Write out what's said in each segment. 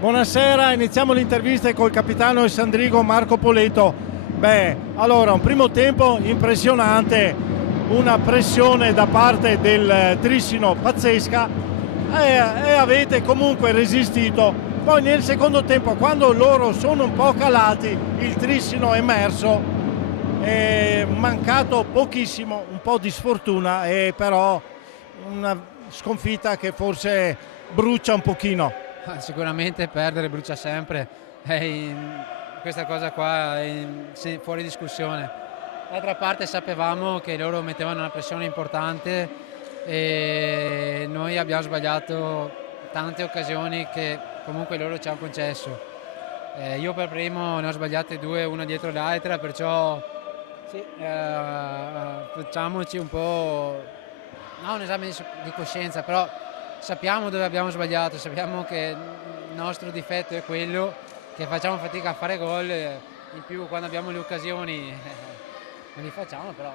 Buonasera, iniziamo l'intervista col capitano Sandrigo Marco Poleto. Allora, un primo tempo impressionante, una pressione da parte del Trissino pazzesca e avete comunque resistito. Poi nel secondo tempo, quando loro sono un po' calati, il Trissino è emerso, è mancato pochissimo, un po' di sfortuna, e però una sconfitta che forse brucia un pochino. Sicuramente perdere brucia sempre, questa cosa qua è fuori discussione. D'altra parte sapevamo che loro mettevano una pressione importante e noi abbiamo sbagliato tante occasioni che comunque loro ci hanno concesso. Io per primo ne ho sbagliate due, una dietro l'altra, perciò sì, facciamoci un po', non un esame di coscienza, però sappiamo dove abbiamo sbagliato, sappiamo che il nostro difetto è quello che facciamo fatica a fare gol, in più quando abbiamo le occasioni non li facciamo, però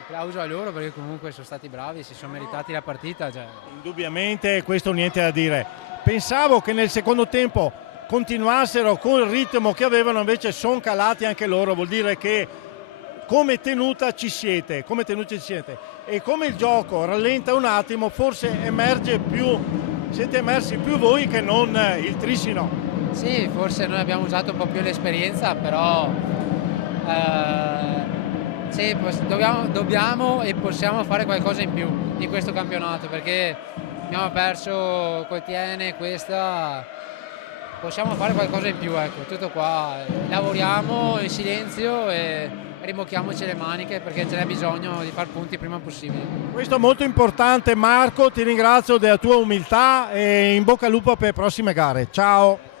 applauso a loro perché comunque sono stati bravi, si sono meritati la partita. Indubbiamente, questo niente da dire. Pensavo che nel secondo tempo continuassero con il ritmo che avevano, invece sono calati anche loro, vuol dire che come tenuta ci siete, e come il gioco rallenta un attimo, forse siete emersi più voi che non il Trissino. Sì, forse noi abbiamo usato un po' più l'esperienza, però sì, dobbiamo e possiamo fare qualcosa in più in questo campionato, perché abbiamo perso col Tiene, possiamo fare qualcosa in più, ecco, tutto qua. Lavoriamo in silenzio e rimocchiamoci le maniche perché ce n'è bisogno di far punti il prima possibile. Questo è molto importante, Marco, ti ringrazio della tua umiltà e in bocca al lupo per le prossime gare. Ciao!